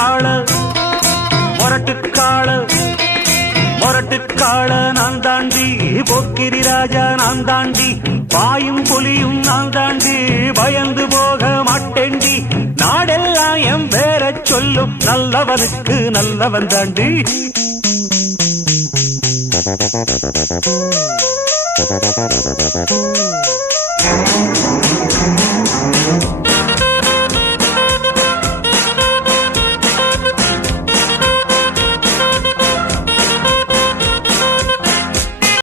காள மொரட்டு காள மொரட்டு காள நான் தாண்டி போக்கிரி ராஜா நான் தாண்டி பாயும் புலியும் நான் தாண்டி பயந்து போக மாட்டேண்டி நாடெல்லாம் என் பேர சொல்லும் நல்லவனுக்கு நல்லவன் தாண்டி